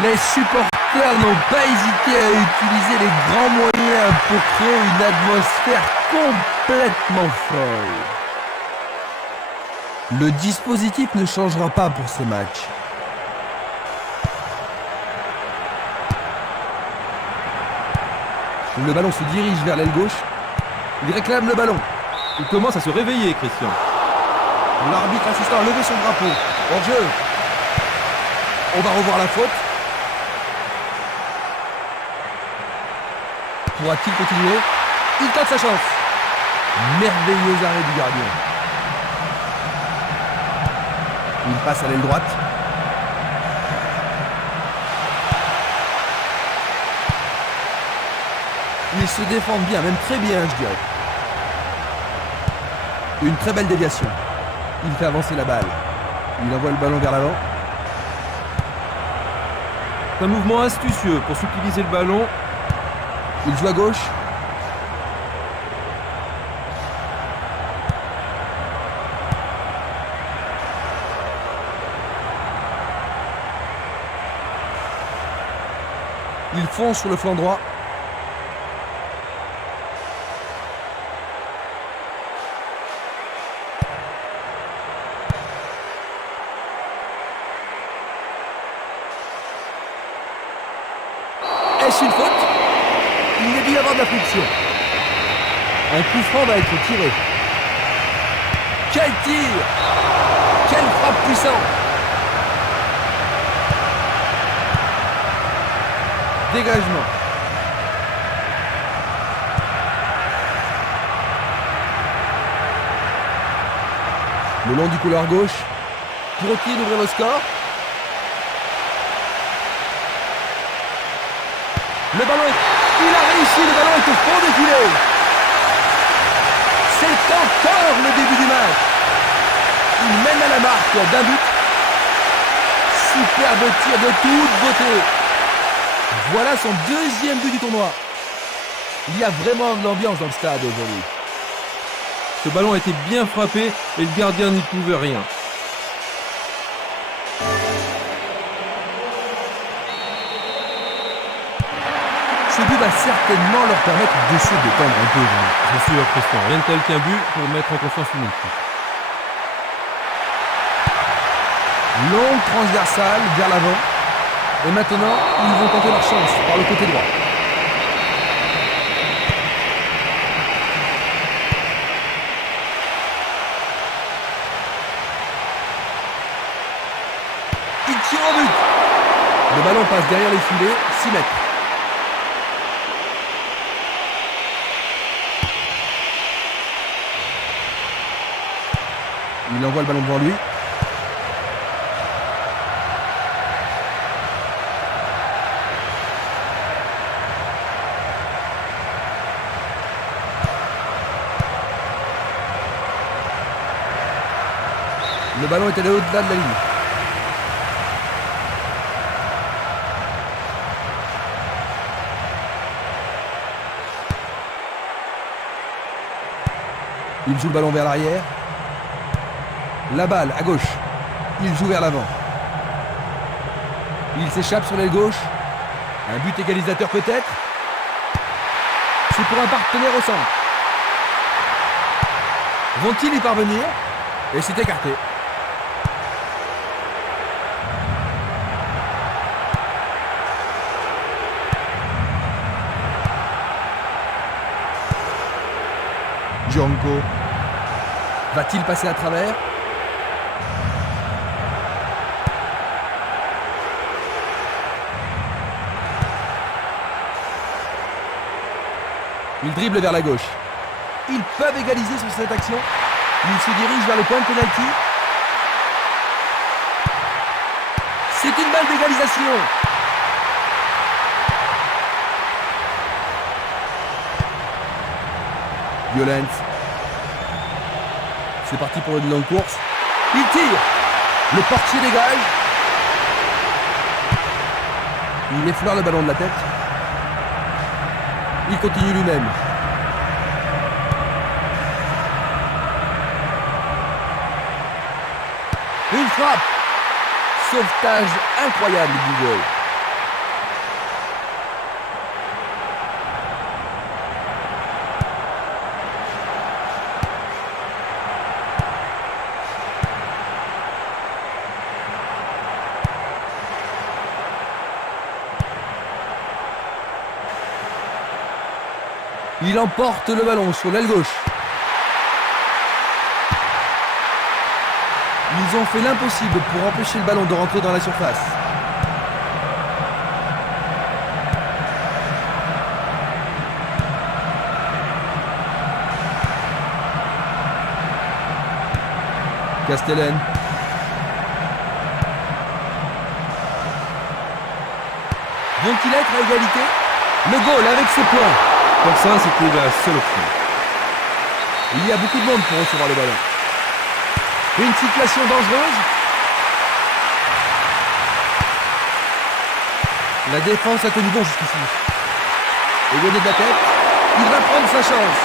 Les supporters n'ont pas hésité à utiliser les grands moyens pour créer une atmosphère complètement folle. Le dispositif ne changera pas pour ce match. Le ballon se dirige vers l'aile gauche. Il réclame le ballon. Il commence à se réveiller, Christian. L'arbitre assistant a levé son drapeau. Hors jeu. On va revoir la faute. Pourra-t-il continuer? Il tente sa chance. Merveilleux arrêt du gardien. Il passe à l'aile droite. Ils se défendent bien, même très bien, je dirais. Une très belle déviation. Il fait avancer la balle. Il envoie le ballon vers l'avant. C'est un mouvement astucieux pour subtiliser le ballon. Il joue à gauche. Il fonce sur le flanc droit. Est-ce une faute? Il y a dû y avoir de la friction. Un coup franc va être tiré. Quel tir! Quelle frappe puissante! Dégagement. Le long du couloir gauche. Pourrait-il ouvrir le score? Le ballon est... Il a réussi, le ballon est au fond des filets. C'est encore le début du match. Il mène à la marque d'un but. Superbe tir de toute beauté. Voilà son deuxième but du tournoi. Il y a vraiment de l'ambiance dans le stade aujourd'hui. Ce ballon a été bien frappé et le gardien n'y pouvait rien. Ce but va certainement leur permettre de se détendre un peu. Bien sûr, Christian, rien de tel qu'un but pour mettre en confiance une équipe. Longue transversale vers l'avant. Et maintenant, ils vont tenter leur chance par le côté droit. Il tire au but. Le ballon passe derrière les filets, 6 mètres. Il envoie le ballon devant lui. Le ballon est allé au-delà de la ligne. Il joue le ballon vers l'arrière. La balle à gauche. Il joue vers l'avant. Il s'échappe sur l'aile gauche. Un but égalisateur peut-être. C'est pour un partenaire au centre. Vont-ils y parvenir? Et c'est écarté. Django. Va-t-il passer à travers? Il dribble vers la gauche. Ils peuvent égaliser sur cette action. Il se dirige vers le point de pénalty. C'est une balle d'égalisation. Violence. C'est parti pour une longue course. Il tire. Le portier dégage. Il effleure le ballon de la tête. Il continue lui-même. Une frappe. Sauvetage incroyable du goal. Il emporte le ballon sur l'aile gauche. Ils ont fait l'impossible pour empêcher le ballon de rentrer dans la surface. Castellane. Vont-ils être à égalité? Le goal avec ses points. Pour ça, c'était la seule option. Il y a beaucoup de monde pour recevoir le ballon. Une situation dangereuse. La défense a tenu bon jusqu'ici. Éloigné de la tête, il va prendre sa chance.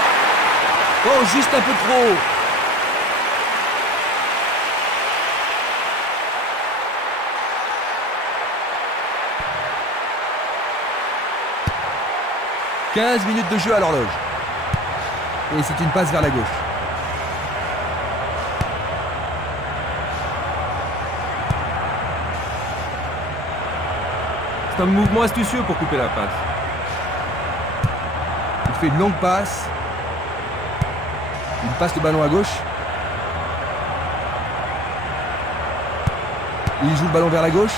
Oh, juste un peu trop haut. « 15 minutes de jeu à l'horloge. Et c'est une passe vers la gauche. C'est un mouvement astucieux pour couper la passe. Il fait une longue passe. Il passe le ballon à gauche. Il joue le ballon vers la gauche.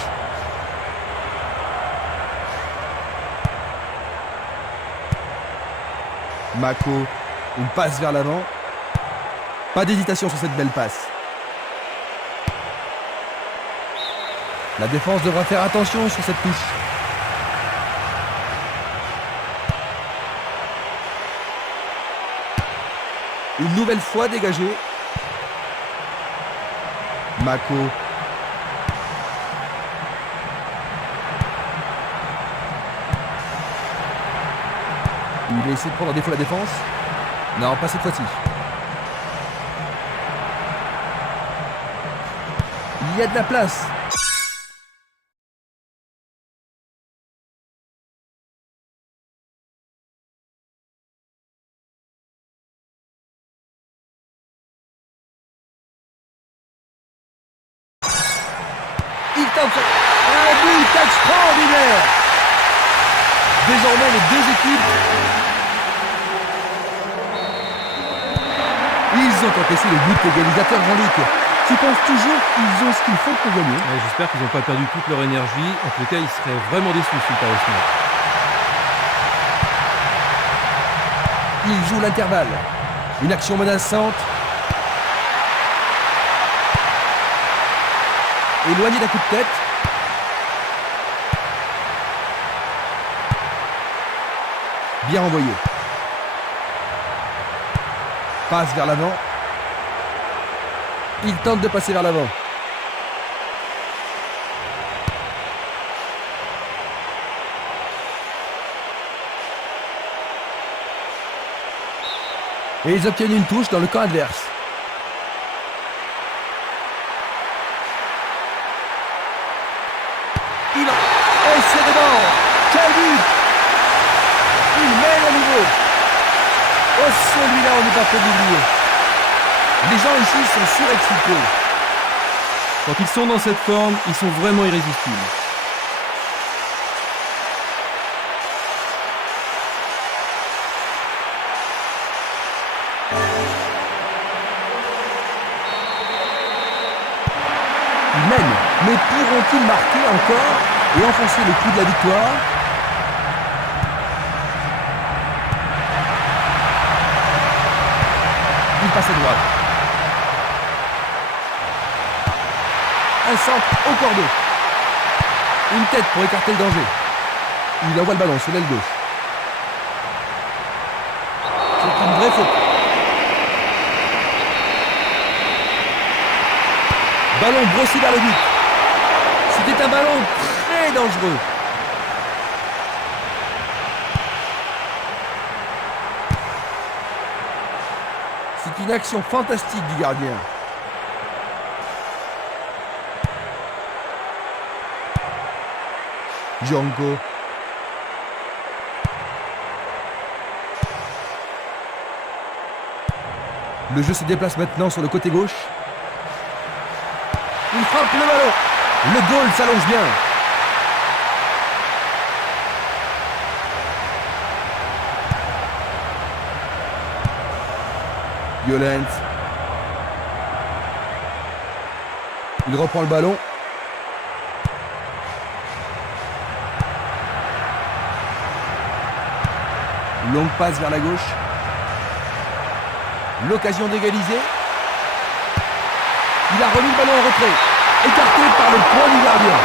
Mako, une passe vers l'avant. Pas d'hésitation sur cette belle passe. La défense devra faire attention sur cette touche. Une nouvelle fois dégagé. Mako. Il va essayer de prendre en défaut la défense. Non, pas cette fois-ci. Il y a de la place. Il tente un but extraordinaire. Désormais, les deux équipes, ils ont encaissé le but égalisateur, Jean-Luc. Tu penses toujours qu'ils ont ce qu'il faut pour gagner? Ouais, j'espère qu'ils n'ont pas perdu toute leur énergie. En tout cas, ils seraient vraiment déçus suite à ce match. Il joue l'intervalle. Une action menaçante. Éloigné d'un coup de tête. Bien envoyé. Passe vers l'avant. Il tente de passer vers l'avant. Et ils obtiennent une touche dans le camp adverse. Et c'est dedans. Quel but! Il mène à nouveau. Oh, celui-là, on n'est pas fait d'oublier. Les gens ici sont surexcités. Quand ils sont dans cette forme, ils sont vraiment irrésistibles. Ils mènent, mais pourront-ils marquer encore et enfoncer le coup de la victoire? Il passe à droite. Un centre au cordeau. Une tête pour écarter le danger. Il envoie le ballon sur l'aile gauche. C'est une vraie faute. Ballon brossé vers le but. C'était un ballon très dangereux. C'est une action fantastique du gardien. Django. Le jeu se déplace maintenant sur le côté gauche. Il frappe le ballon. Le goal s'allonge bien. Violent. Il reprend le ballon. Longue passe vers la gauche. L'occasion d'égaliser. Il a remis le ballon en retrait. Écarté par le poing du gardien.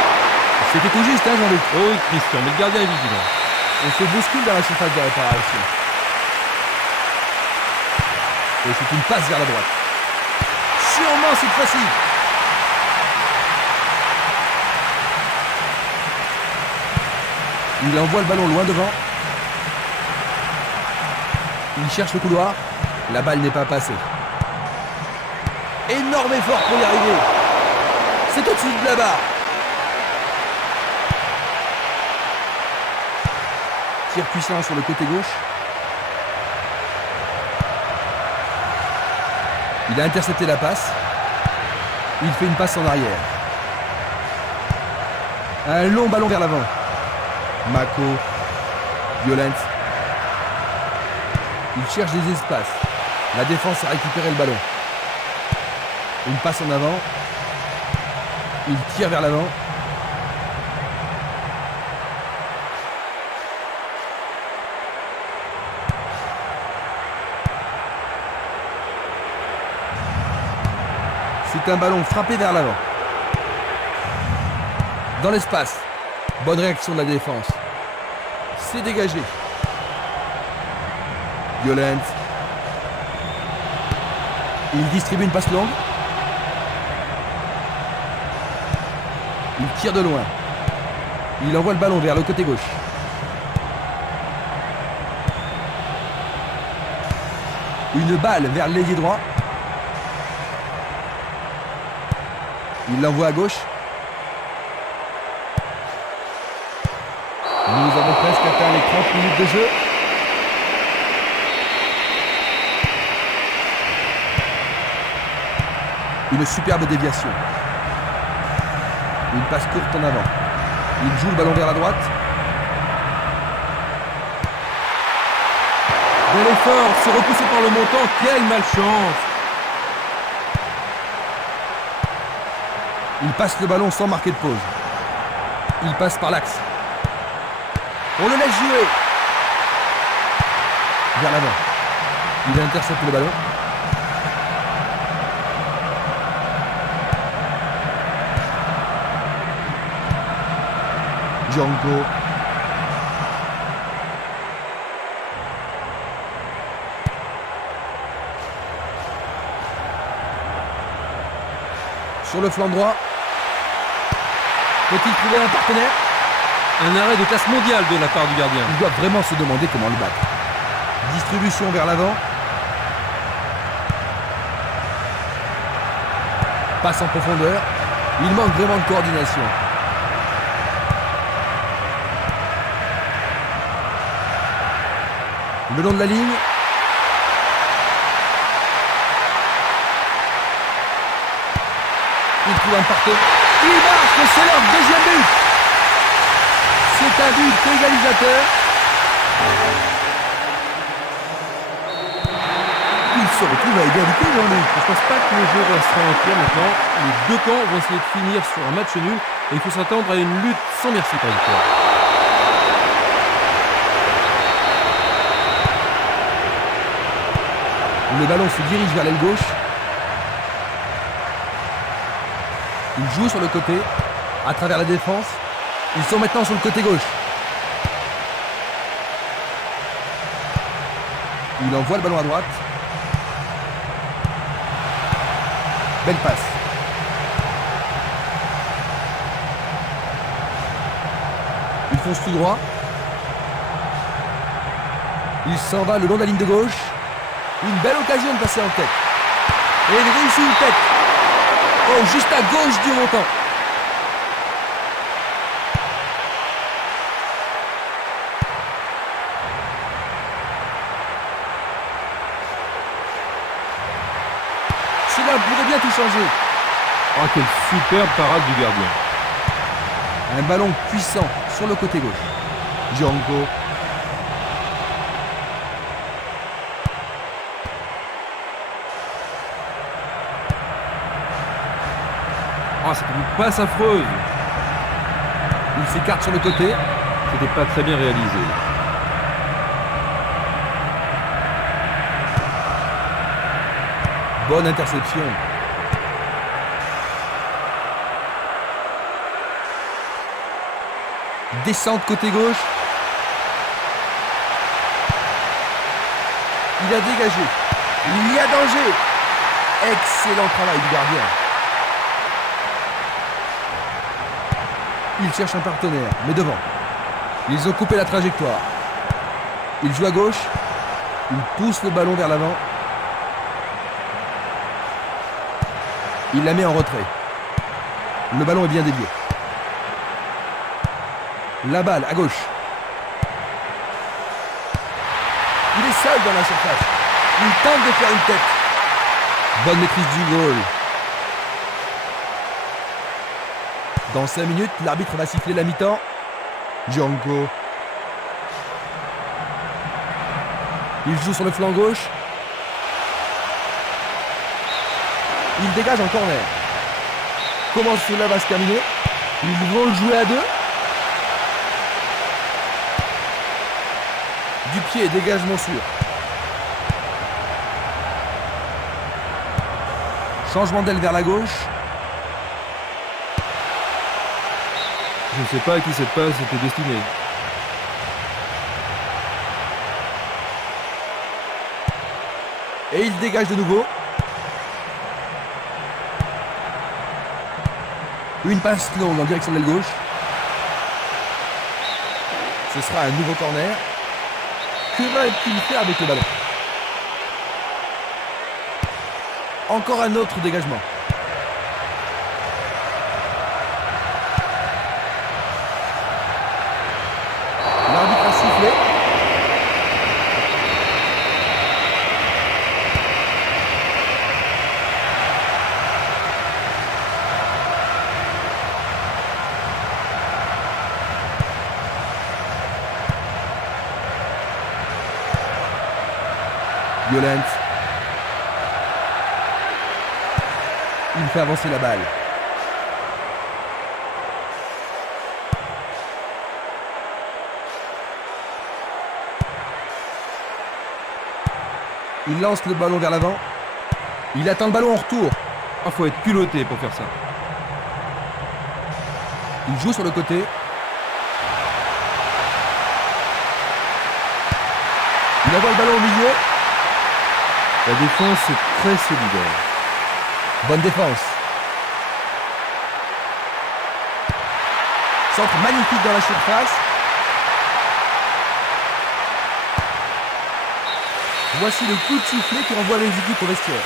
C'était tout juste, hein, Jean-Luc? Oh oui, Christian, mais le gardien est vigilant. On se bouscule dans la surface de réparation. Et c'est une passe vers la droite. Sûrement cette fois-ci. Il envoie le ballon loin devant. Il cherche le couloir. La balle n'est pas passée. Énorme effort pour y arriver. C'est au-dessus de la barre. Tir puissant sur le côté gauche. Il a intercepté la passe. Il fait une passe en arrière. Un long ballon vers l'avant. Mako. Violent. Il cherche des espaces. La défense a récupéré le ballon. Une passe en avant. Il tire vers l'avant. C'est un ballon frappé vers l'avant. Dans l'espace. Bonne réaction de la défense. C'est dégagé. Violent. Il distribue une passe longue. Il tire de loin. Il envoie le ballon vers le côté gauche. Une balle vers l'ailier droit. Il l'envoie à gauche. Nous avons presque atteint les 30 minutes de jeu. Une superbe déviation. Une passe courte en avant. Il joue le ballon vers la droite. Bel effort, c'est repoussé par le montant, quelle malchance! Il passe le ballon sans marquer de pause. Il passe par l'axe. On le laisse jouer. Vers l'avant. Il intercepte le ballon. Django. Sur le flanc droit. Peut-il trouver un partenaire? Un arrêt de classe mondiale de la part du gardien. Il doit vraiment se demander comment le battre. Distribution vers l'avant. Passe en profondeur. Il manque vraiment de coordination. Le long de la ligne. Il trouve un partenaire. Il marque, c'est leur deuxième but. C'est un but égalisateur. Il se retrouve à égalité, Jean-Luc. Je ne pense pas que le jeu restera entier maintenant. Les deux camps vont essayer de finir sur un match nul et il faut s'attendre à une lutte sans merci pour la victoire. Le ballon se dirige vers l'aile gauche. Il joue sur le côté, à travers la défense. Ils sont maintenant sur le côté gauche. Il envoie le ballon à droite. Belle passe. Il fonce tout droit. Il s'en va le long de la ligne de gauche. Une belle occasion de passer en tête. Et il réussit une tête. Oh, juste à gauche du montant. Cela pourrait bien tout changer. Oh, quelle superbe parade du gardien. Un ballon puissant sur le côté gauche. Django. Oh, c'était une passe affreuse. Il s'écarte sur le côté. C'était pas très bien réalisé. Bonne interception. Descente côté gauche. Il a dégagé. Il y a danger. Excellent travail du gardien. Il cherche un partenaire, mais devant. Ils ont coupé la trajectoire. Il joue à gauche. Il pousse le ballon vers l'avant. Il la met en retrait. Le ballon est bien dévié. La balle à gauche. Il est seul dans la surface. Il tente de faire une tête. Bonne maîtrise du goal. Dans 5 minutes, l'arbitre va siffler la mi-temps. Django. Il joue sur le flanc gauche. Il dégage en corner. Comment cela va se terminer? Ils vont jouer à deux. Du pied, dégagement sûr. Changement d'aile vers la gauche. Je ne sais pas à qui cette passe était destinée. Et il dégage de nouveau. Une passe longue en direction de l'aile gauche. Ce sera un nouveau corner. Que va-t-il faire avec le ballon? Encore un autre dégagement. L'arbitre a sifflé. Violent. Il fait avancer la balle. Il lance le ballon vers l'avant. Il attend le ballon en retour. Ah, faut être culotté pour faire ça. Il joue sur le côté. Il envoie le ballon au milieu. La défense est très solidaire. Bonne défense. Centre magnifique dans la surface. Voici le coup de sifflet qui renvoie les équipes au vestiaire.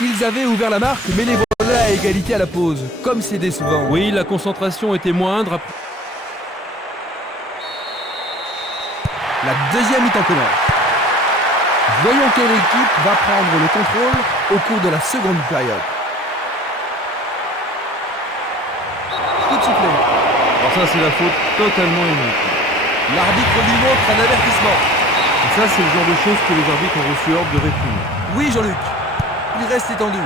Ils avaient ouvert la marque, mais les voilà à égalité à la pause. Comme c'est décevant. Oui, la concentration était moindre. La deuxième mi-temps commence. Voyons quelle équipe va prendre le contrôle au cours de la seconde période. Coup de sifflet. Alors ça, c'est la faute totalement inutile. L'arbitre lui montre un avertissement. Et ça, c'est le genre de choses que les arbitres ont reçu ordre de réprimer. Oui, Jean-Luc. Il reste étendu.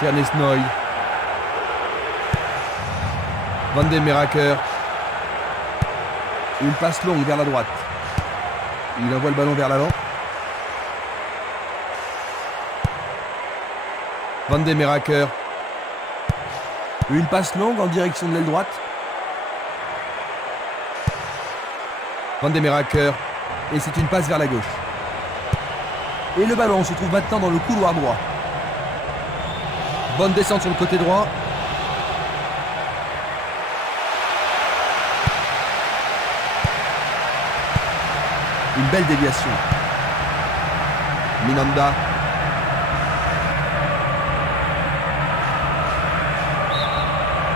Tiernesnoy. Van den Meraker. Une passe longue vers la droite. Il envoie le ballon vers l'avant. Van den Meraker. Une passe longue en direction de l'aile droite. Van den Meraker. Et c'est une passe vers la gauche. Et le ballon se trouve maintenant dans le couloir droit. Bonne descente sur le côté droit. Une belle déviation. Minanda.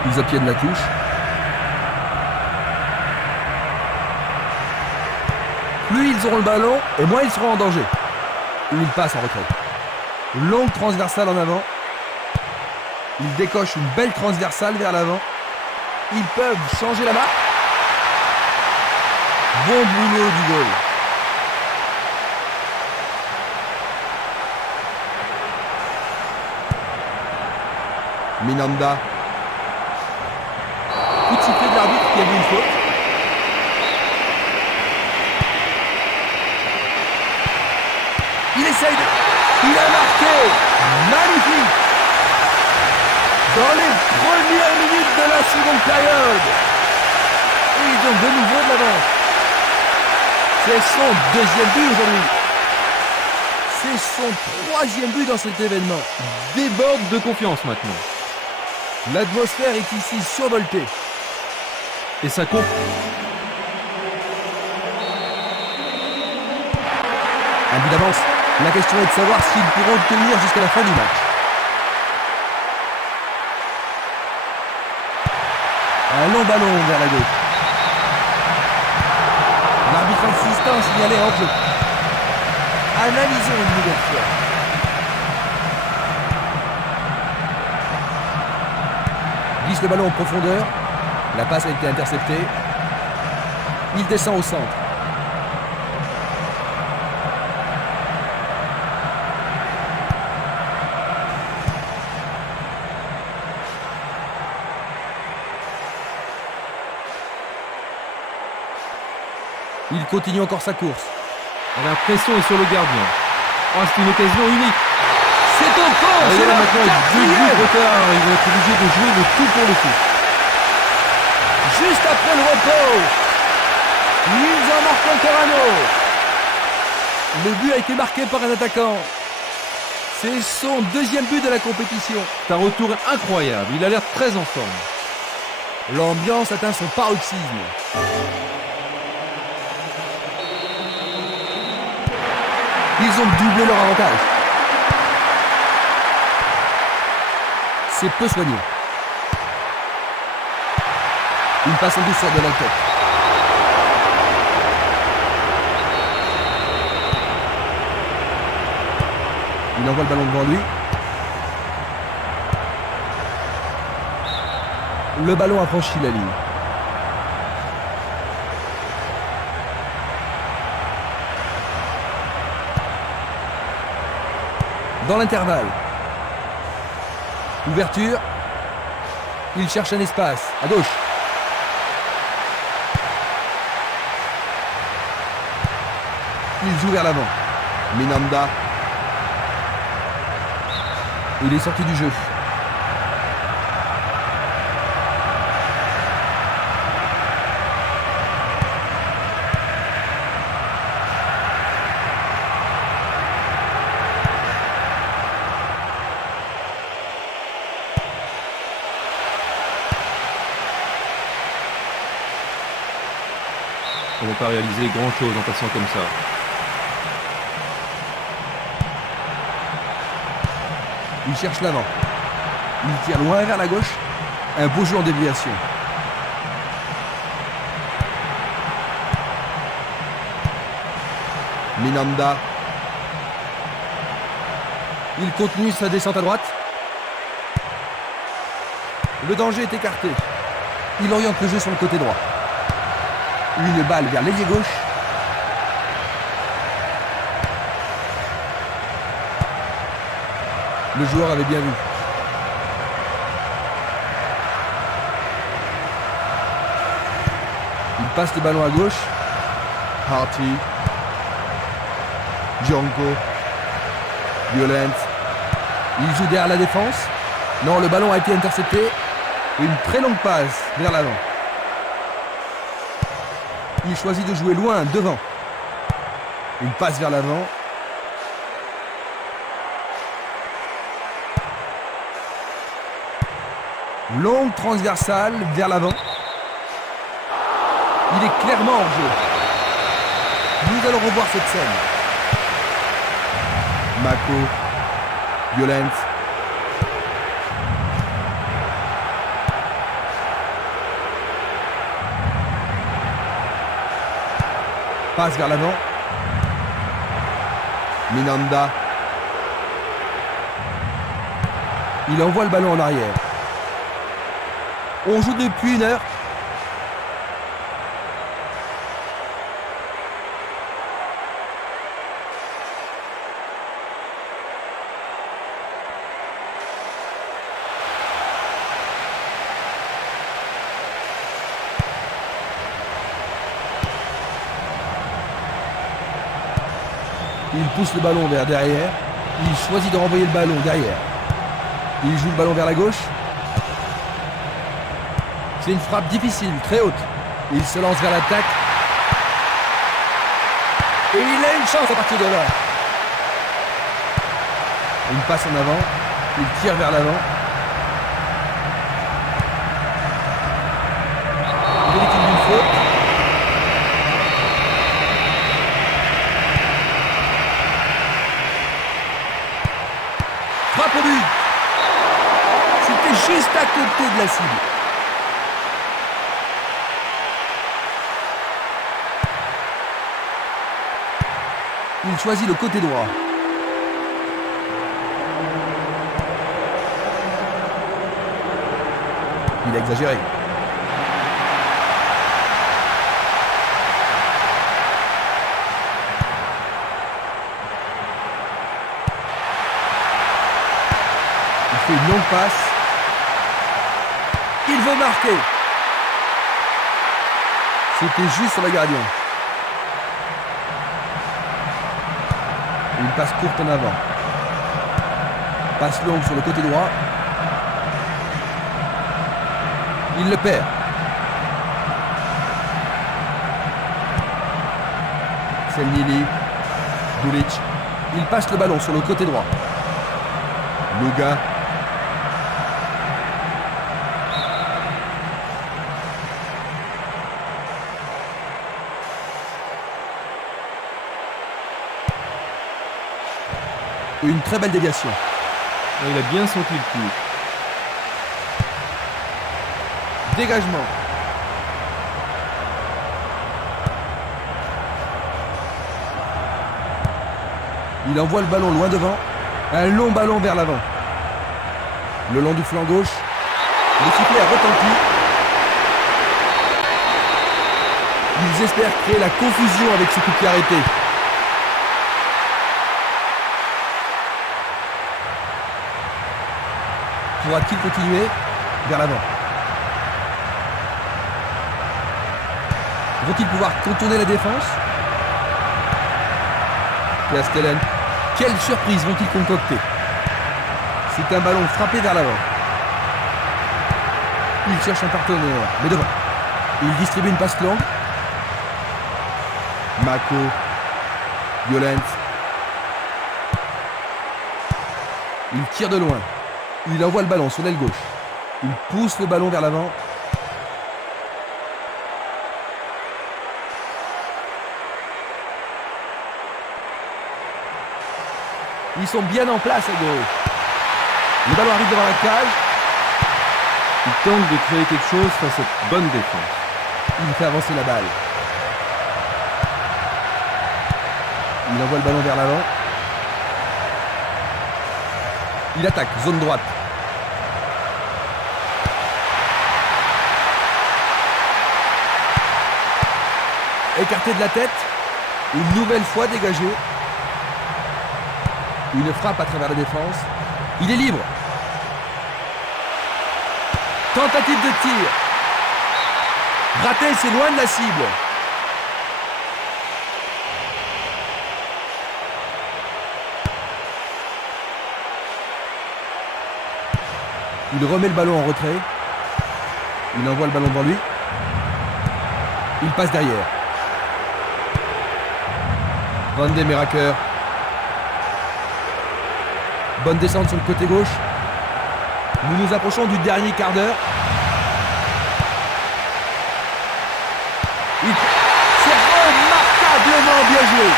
Ils obtiennent la touche. Plus ils auront le ballon, et moins ils seront en danger. Une passe en retrait. Longue transversale en avant. Ils décochent une belle transversale vers l'avant. Ils peuvent changer la marque. Bon boulot du goal. Minanda. Coup de sifflet de l'arbitre qui a vu une faute. Il essaye de... Il a marqué. Magnifique. Dans les premières minutes de la seconde période. Et ils ont de nouveau de l'avance. C'est son deuxième but aujourd'hui. C'est son troisième but dans cet événement. Déborde de confiance maintenant. L'atmosphère est ici survoltée. Et ça compte. Un but d'avance. La question est de savoir s'ils pourront tenir jusqu'à la fin du match. Un long ballon vers la gauche. L'arbitre insiste à signaler en jeu. Analysons une nouvelle fois. Glisse le ballon en profondeur. La passe a été interceptée. Il descend au centre. Il continue encore sa course. La pression est sur le gardien. Oh, c'est une occasion unique. C'est au fond. Il y a maintenant 2 buts de retard. Ils vont être obligés de jouer le tout pour le tout. Juste après le repos. Ils en marquent encore un autre. Le but a été marqué par un attaquant. C'est son deuxième but de la compétition. C'est un retour incroyable. Il a l'air très en forme. L'ambiance atteint son paroxysme. Ils ont doublé leur avantage. C'est peu soigné. Une passe en douceur de la tête. Il envoie le ballon devant lui. Le ballon a franchi la ligne. Dans l'intervalle. Ouverture. Il cherche un espace. À gauche. Il joue vers l'avant. Minanda. Il est sorti du jeu. Ils ne vont pas réaliser grand-chose en passant comme ça. Il cherche l'avant. Il tire loin vers la gauche. Un beau jeu en déviation. Minanda. Il continue sa descente à droite. Le danger est écarté. Il oriente le jeu sur le côté droit. Une balle vers l'ailier gauche. Le joueur avait bien vu. Il passe le ballon à gauche. Harty. Django. Violent. Il joue derrière la défense. Non, le ballon a été intercepté. Une très longue passe vers l'avant. Il choisit de jouer loin, devant. Une passe vers l'avant. Longue transversale vers l'avant. Il est clairement hors jeu. Nous allons revoir cette scène. Mako. Violent. Passe vers l'avant. Minanda. Il envoie le ballon en arrière. On joue depuis 1 heure. Il pousse le ballon vers derrière. Il choisit de renvoyer le ballon derrière. Il joue le ballon vers la gauche. C'est une frappe difficile, très haute. Il se lance vers l'attaque. Et il a une chance à partir de là. Une passe en avant. Il tire vers l'avant. Il est victime d'une faute. Frappe au but. C'était juste à côté de la cible. Il choisit le côté droit. Il a exagéré. Il fait une longue passe. Il veut marquer. C'était juste sur le gardien. Une passe courte en avant. Passe longue sur le côté droit. Il le perd. Selnili. Dulic. Il passe le ballon sur le côté droit. Luga. Une très belle déviation. Il a bien senti le coup. Dégagement. Il envoie le ballon loin devant. Un long ballon vers l'avant. Le long du flanc gauche. Le sifflet a retenti. Ils espèrent créer la confusion avec ce coup de pied arrêté. Pourra-t-il continuer vers l'avant? Vont-ils pouvoir contourner la défense? Castellan. Quelle surprise vont-ils concocter? C'est un ballon frappé vers l'avant. Il cherche un partenaire, mais devant. Il distribue une passe longue. Mako. Violent. Il tire de loin. Il envoie le ballon sur l'aile gauche. Il pousse le ballon vers l'avant. Ils sont bien en place à gauche. Le ballon arrive devant la cage. Il tente de créer quelque chose face à cette bonne défense. Il fait avancer la balle. Il envoie le ballon vers l'avant. Il attaque, zone droite. Écarté de la tête. Une nouvelle fois dégagé. Une frappe à travers la défense. Il est libre. Tentative de tir. Raté, c'est loin de la cible. Il remet le ballon en retrait. Il envoie le ballon devant lui. Il passe derrière. Van de Meraker. Bonne descente sur le côté gauche. Nous nous approchons du dernier quart d'heure. C'est remarquablement bien joué.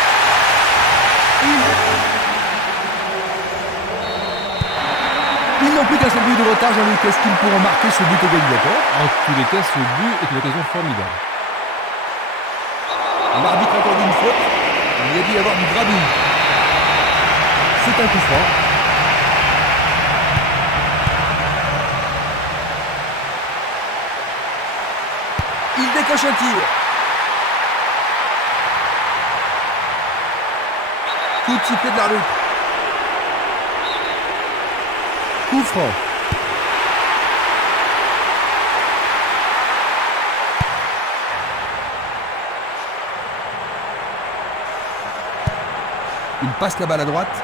Ils n'ont plus qu'un seul but de retard, Jean-Luc. Est-ce qu'ils pourront marquer ce but égalisateur? En tous les cas, ce but est une occasion formidable. L'arbitre a accordé une faute. Il a dû y avoir du grabouille. C'est un coup franc. Il décoche un tir. Coup de sifflet de l'arbitre. Coup franc. Il passe la balle à droite.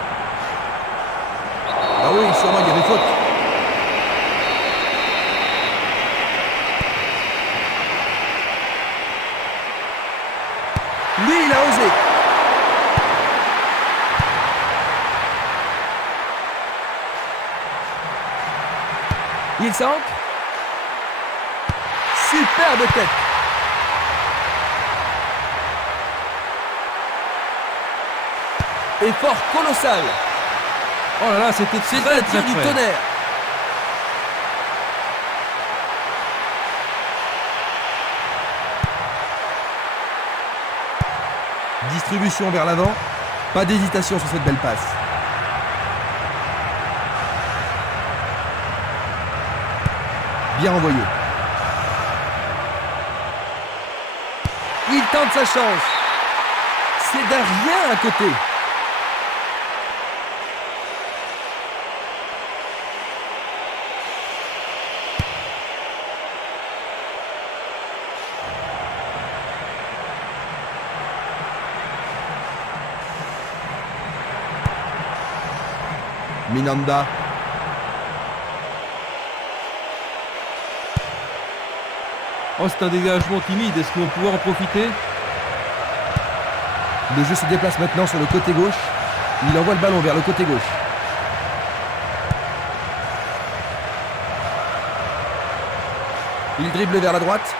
Ah oui, sûrement il y avait faute. Lui, il a osé. Il centre. Superbe tête. Effort colossal. Oh là là, c'était C'est très un très tir du près. tonnerre. Distribution vers l'avant. Pas d'hésitation sur cette belle passe. Bien envoyé. Il tente sa chance. C'est d'un rien à côté. Minanda. Oh, c'est un dégagement timide. Est-ce qu'on va pouvoir en profiter? Le jeu se déplace maintenant sur le côté gauche. Il envoie le ballon vers le côté gauche. Il dribble vers la droite.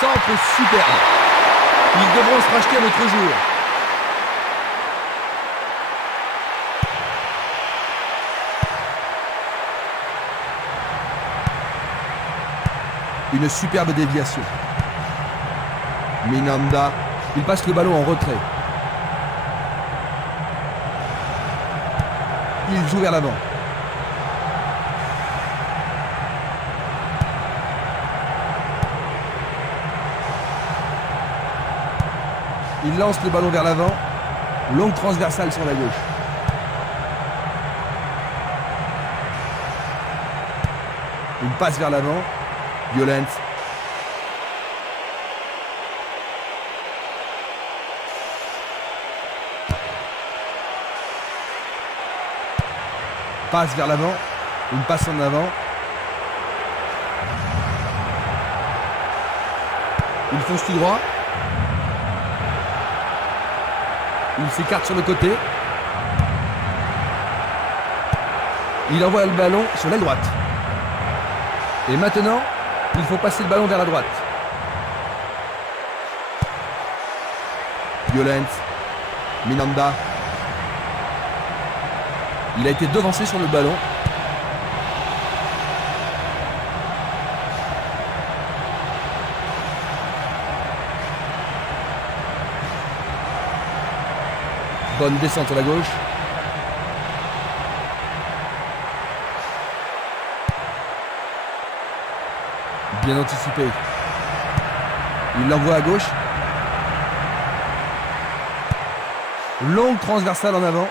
Centre superbe. Ils devront se racheter à notre jour. Une superbe déviation. Minanda. Il passe le ballon en retrait. Il joue vers l'avant. Il lance le ballon vers l'avant. Longue transversale sur la gauche. Une passe vers l'avant. Violent. Passe vers l'avant. Une passe en avant. Il fonce tout droit. Il s'écarte sur le côté. Il envoie le ballon sur l'aile droite. Et maintenant, il faut passer le ballon vers la droite. Violent. Minanda. Il a été devancé sur le ballon. Bonne descente sur la gauche. Bien anticipé. Il l'envoie à gauche. Longue transversale en avant.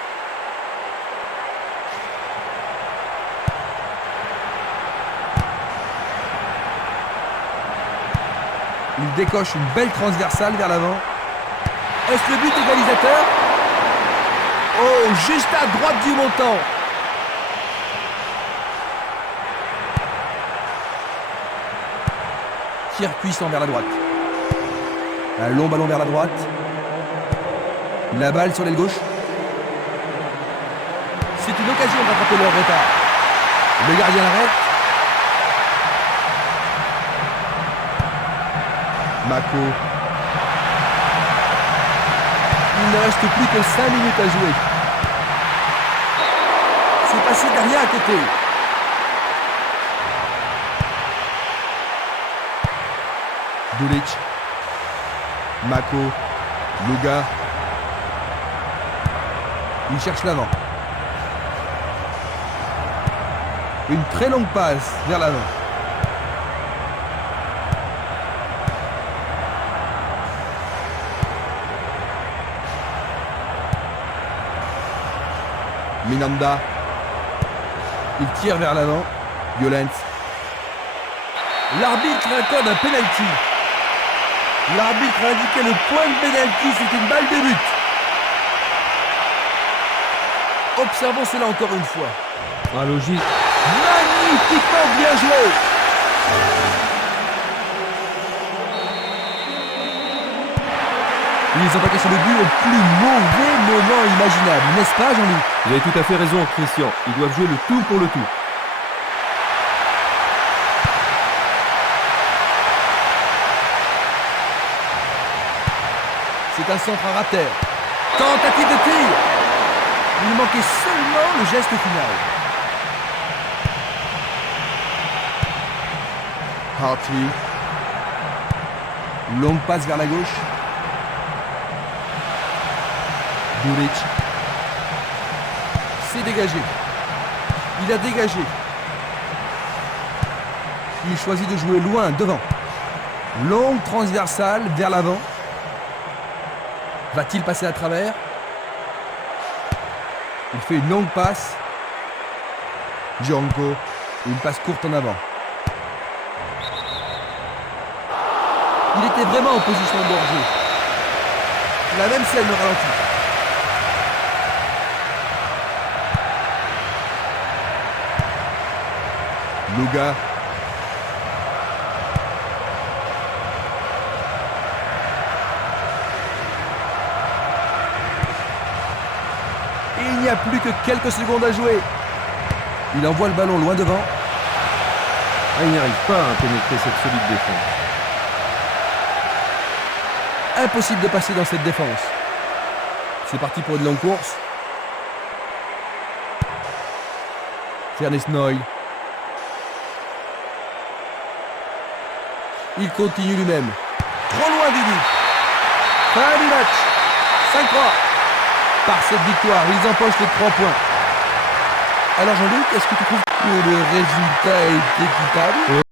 Il décoche une belle transversale vers l'avant. Est-ce le but égalisateur? Oh, juste à droite du montant. Tir puissant vers la droite. Un long ballon vers la droite. La balle sur l'aile gauche. C'est une occasion de rattraper leur retard. Le gardien l'arrête. Mako. Il ne reste plus que 5 minutes à jouer. C'est passé derrière à côté. Dulic. Mako. Luga. Il cherche l'avant. Une très longue passe vers l'avant. Minanda. Il tire vers l'avant. Violent. L'arbitre accorde un penalty. L'arbitre a indiqué le point de penalty, c'est une balle de but. Observons cela encore une fois. Ah, logique. Magnifiquement bien joué. Ils ont encaissé le but au plus mauvais moment imaginable, n'est-ce pas, Jean-Louis? Vous avez tout à fait raison, Christian. Ils doivent jouer le tout pour le tout. C'est un centre à rater. Tentative de tir. Il manquait seulement le geste final. Hartley. Longue passe vers la gauche. Duric. C'est dégagé. Il a dégagé. Il choisit de jouer loin, devant. Longue transversale vers l'avant. Va-t-il passer à travers? Il fait une longue passe. Django. Une passe courte en avant. Il était vraiment en position de hors-jeu. La même scène le ralentit. Luga. Et il n'y a plus que quelques secondes à jouer. Il envoie le ballon loin devant. Ah, il n'y arrive pas à pénétrer cette solide défense. Impossible de passer dans cette défense. C'est parti pour une longue course. Ernest Noy. Il continue lui-même. Trop loin du but. Fin du match. 5-3. Par cette victoire, ils empochent les 3 points. Alors Jean-Luc, est-ce que tu trouves que le résultat est équitable?